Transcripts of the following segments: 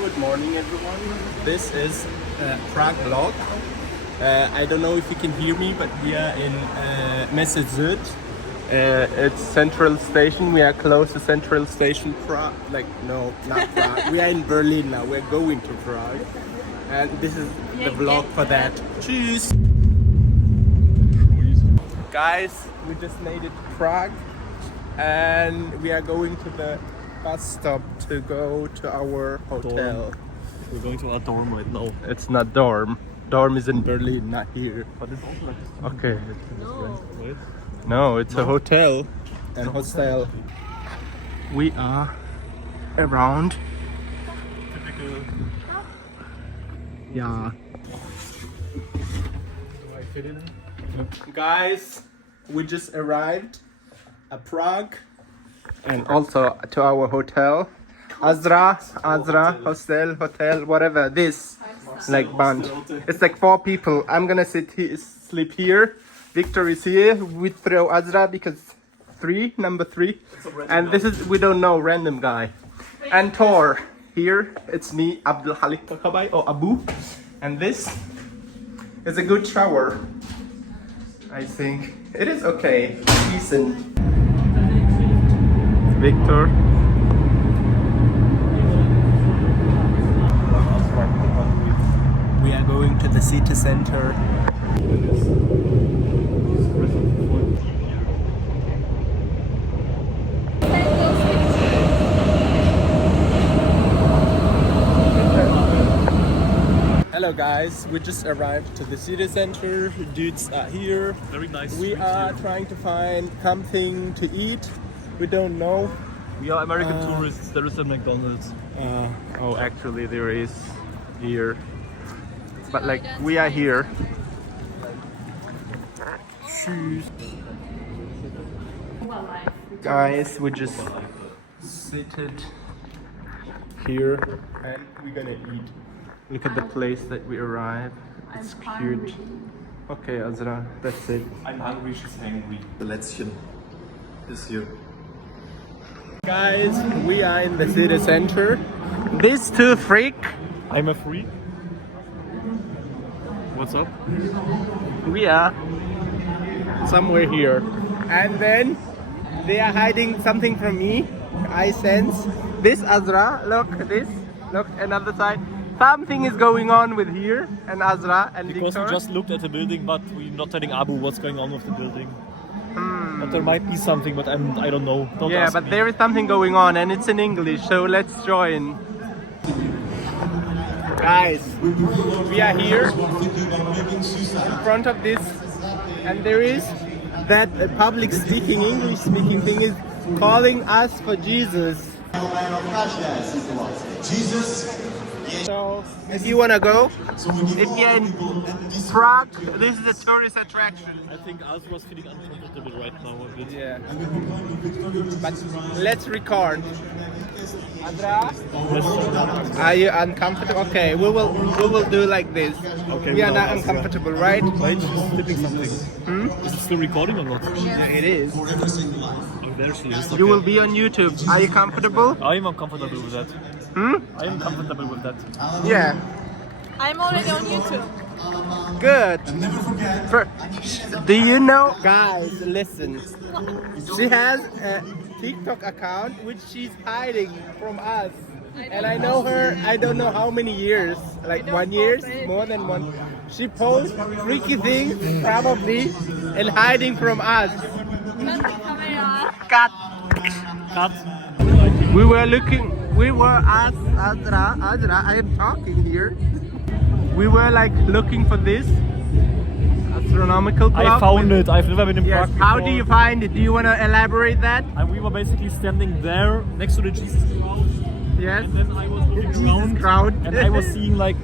Good morning, everyone. This is Prague vlog. I don't know if you can hear me, but we are in Messe Süd. It's Central Station. We are close to Central Station. Prague, no, not Prague. We are in Berlin now. We're going to Prague, and this is the vlog for that. Cheers, guys. We just made it to Prague, and we are going to the bus stop to go to our hotel. Dorm. We're going to our dorm right now. It's not dorm. Dorm is in Berlin, not here. But it's also like this. Okay. Right? No, it's a hotel and hostel. We are around. Typical. Yeah. Do I fit in? Guys, we just arrived at Prague and also to our hotel. Azra, hotel, whatever. This like bunch. It's like 4 people. I'm gonna sleep here. Viktor is here with throw Azra because number 3. And this is, we don't know, random guy. And Tor here. It's me, Abdul Halik Kakabay or Abu. And this is a good shower. I think it is okay, decent. Viktor. We are going to the city center. Hello guys, we just arrived to the city center. Dudes are here. Very nice. We are trying to find something to eat. We don't know. We are American tourists. There is a McDonald's. Oh, actually there is here. But like, we are here. Cheers. Guys, we just seated here and we're gonna eat. Look at the place that we arrived. It's cute. Okay, Azra, that's it. I'm hungry, she's hungry. The Lätzchen is here. Guys, we are in the city center. These 2 freak. I'm a freak. What's up? We are somewhere here. And then they are hiding something from me. I sense. This Azra, look, this. Look, another side. Something is going on with here and Azra and Because Viktor. we just looked at the building, but we're not telling Abu what's going on with the building. But there might be something, but I don't know. Don't Yeah, ask but me. there is something going on and it's in English, so let's join. Guys, we are here in front of this, and there is that public speaking, English speaking thing is calling us for Jesus. So, if you wanna go, if you're in Prague, this is a tourist attraction. I think Azra's feeling uncomfortable right now a bit. Yeah. But let's record. Azra, are you uncomfortable? Okay, we will do like this. Okay, we are not Azra. uncomfortable, right? Wait, she's slipping something. Is it still recording or not? Yeah, it is. Oh, there she is. You okay. will be on YouTube. Are you comfortable? I am uncomfortable with that. I am comfortable with that. Yeah. I'm already on YouTube. Good. Do you know, guys? Listen. She has a TikTok account which she's hiding from us, and I know her. I don't know how many years, like 1 year, more than 1. She posts freaky things, probably, and hiding from us. Cut. Cut. We were looking. We were at Azra. I am talking here. We were like looking for this astronomical clock. I found it. I've never been in Yes. Prague How before. do you find it? Do you want to elaborate that? And we were basically standing there next to the Jesus crowd. Yes. And then I was looking around crowd. and I was seeing like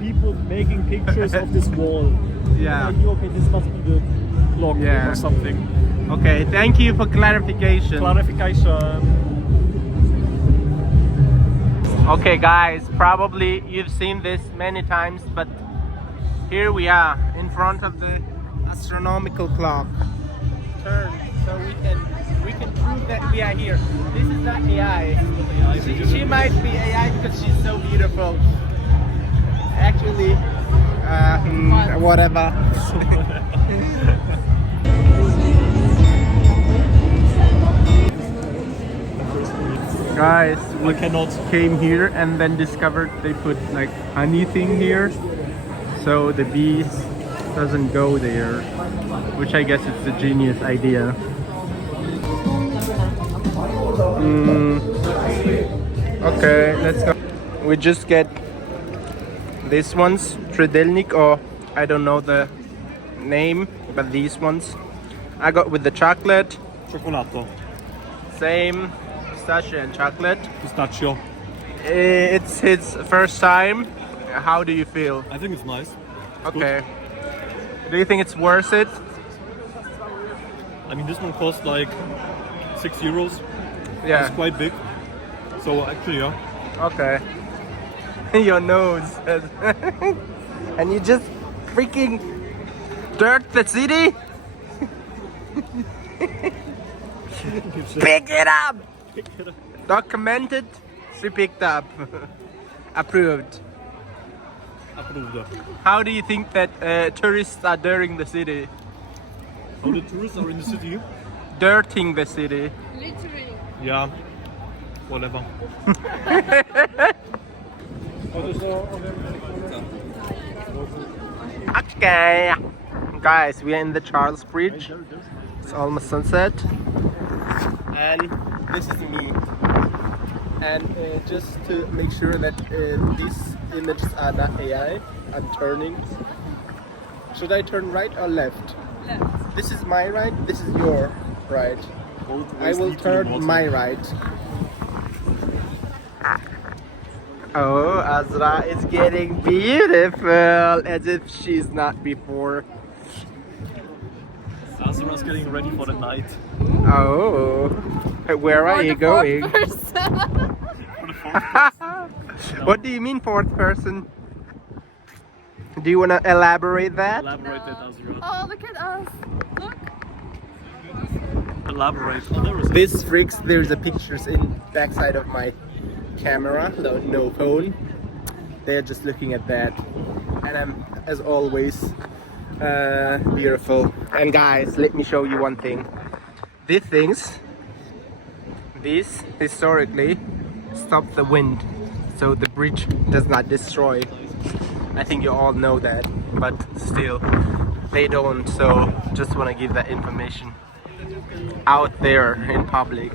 people making pictures of this wall. Yeah. I knew, okay, this must be the clock Yeah. or something. Okay. Thank you for clarification. Clarification. Okay, guys. Probably you've seen this many times, but here we are in front of the astronomical clock. Turn so we can prove that we are here. This is not AI. She might be AI because she's so beautiful. Actually, whatever. Guys, we came here and then discovered they put like honey thing here, so the bees doesn't go there, which I guess is a genius idea. Okay, let's go. We just get these ones, Tredelnik, or I don't know the name, but these ones. I got with the chocolate. Cioccolato. Same, pistachio and chocolate. Pistachio. It's his first time. How do you feel? I think it's nice. Okay. Do you think it's worth it? I mean, this one costs like €6. Yeah. It's quite big. So actually, yeah. Okay. Your nose. And you just freaking dirt the city? Pick it up! Documented, she picked up. Approved. Approved. How do you think that tourists are dirting the city? How the tourists are in the city? Dirting the city. Literally. Yeah. Whatever. Okay. Guys, we are in the Charles Bridge. It's almost sunset. And this is me. And just to make sure that these images are not AI, I'm turning. Should I turn right or left? Left. This is my right, this is your right. Both I ways will lead to the turn water. my right. Oh, Azra is getting beautiful, as if she's not before. Azra's getting ready for the night. Oh, where are you going? For the fourth. What do you mean fourth person? Do you want to elaborate that? Elaborate that, Azra. Oh, look at us. Look. Elaborate. Oh, there is This freaks, there's a pictures in backside of my camera, no phone. They're just looking at that. And I'm, as always, beautiful. And guys, let me show you one thing. These historically stop the wind, so the bridge does not destroy. I think you all know that, but still, they don't. So just want to give that information out there in public.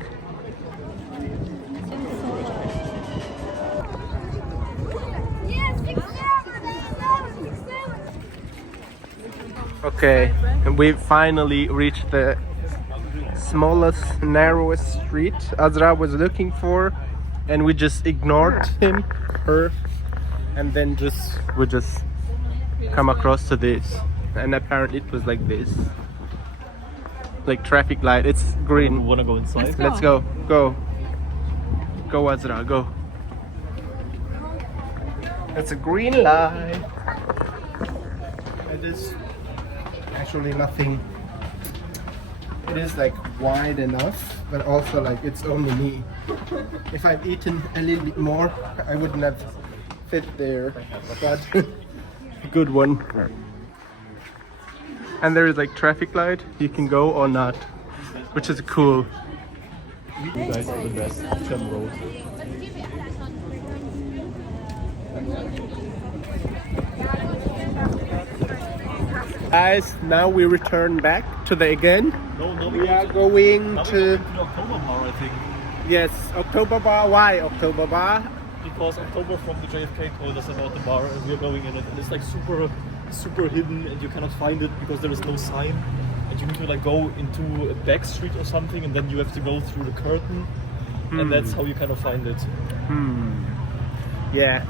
Okay, and we finally reached the smallest, narrowest street Azra was looking for, and we just ignored her, and then we just come across to this, and apparently it was like this, like traffic light. It's green. You wanna go inside? Let's go, go Azra, go. It's a green light. It is actually nothing. It is like wide enough, but also like it's only me. If I've eaten a little bit more, I wouldn't have fit there. But good one. And there is like traffic light. You can go or not, which is cool. You guys are the best. Chem Road. Guys, now we return back to the again. No, We are going now to we're going to the October bar, I think. yes, October bar. Why October bar? Because October from the JFK told us about the bar and we are going in it. And it's like super hidden and you cannot find it because there is no sign. And you need to like go into a back street or something and then you have to go through the curtain. And that's how you kind of find it. Yeah,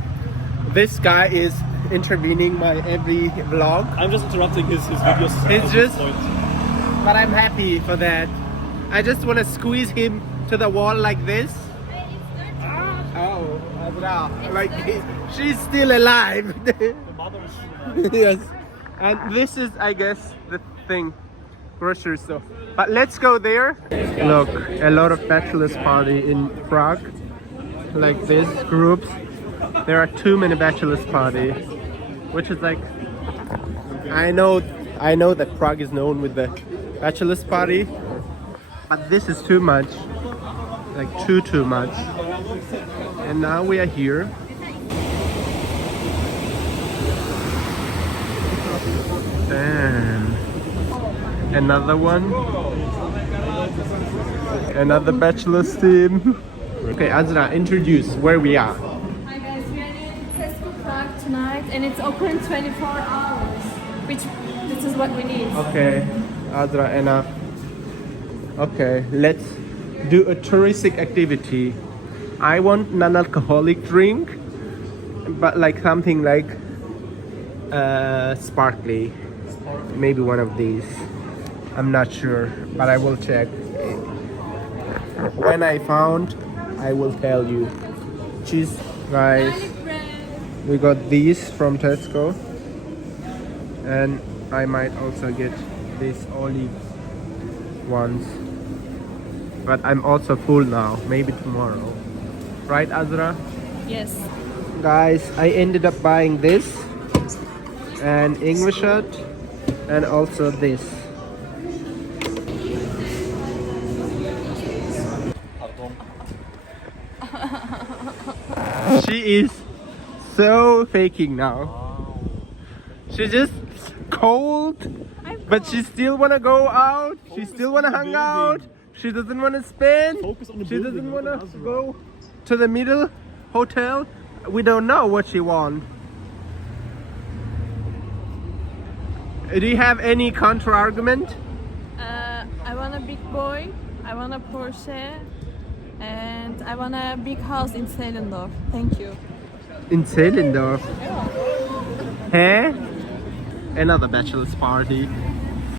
this guy is intervening my every vlog, I'm just interrupting his videos. It's at just- this point. but I'm happy for that. I just want to squeeze him to the wall like this. Oh, Azra, like she's still alive. The mother is Yes, and this is, I guess, the thing, grocery store. But let's go there. Look, a lot of bachelor's party in Prague, like this groups. There are too many bachelor's party, which is like, I know that Prague is known with the bachelor's party, but this is too much, like too much. And now we are here. And another one, another bachelor's team. Okay, Azra, introduce where we are. Hi guys, we are in Prague tonight and it's open 24 hours, which this is what we need. Okay, Azra, enough. Okay, let's do a touristic activity. I want non-alcoholic drink, but like something like sparkly. Maybe one of these. I'm not sure, but I will check. When I found, I will tell you. Cheese, guys. We got these from Tesco, and I might also get these olive ones. But I'm also full now. Maybe tomorrow, right, Azra? Yes. Guys, I ended up buying this and English shirt and also this. She is so faking now. She's just cold, but she still wanna go out. She still wanna hang out. She doesn't wanna spend. She doesn't wanna go to the middle hotel. We don't know what she wants. Do you have any counter argument? I want a big boy, I want a Porsche, and I want a big house in Zehlendorf. Thank you. In Zehlendorf? Huh? Another bachelor's party.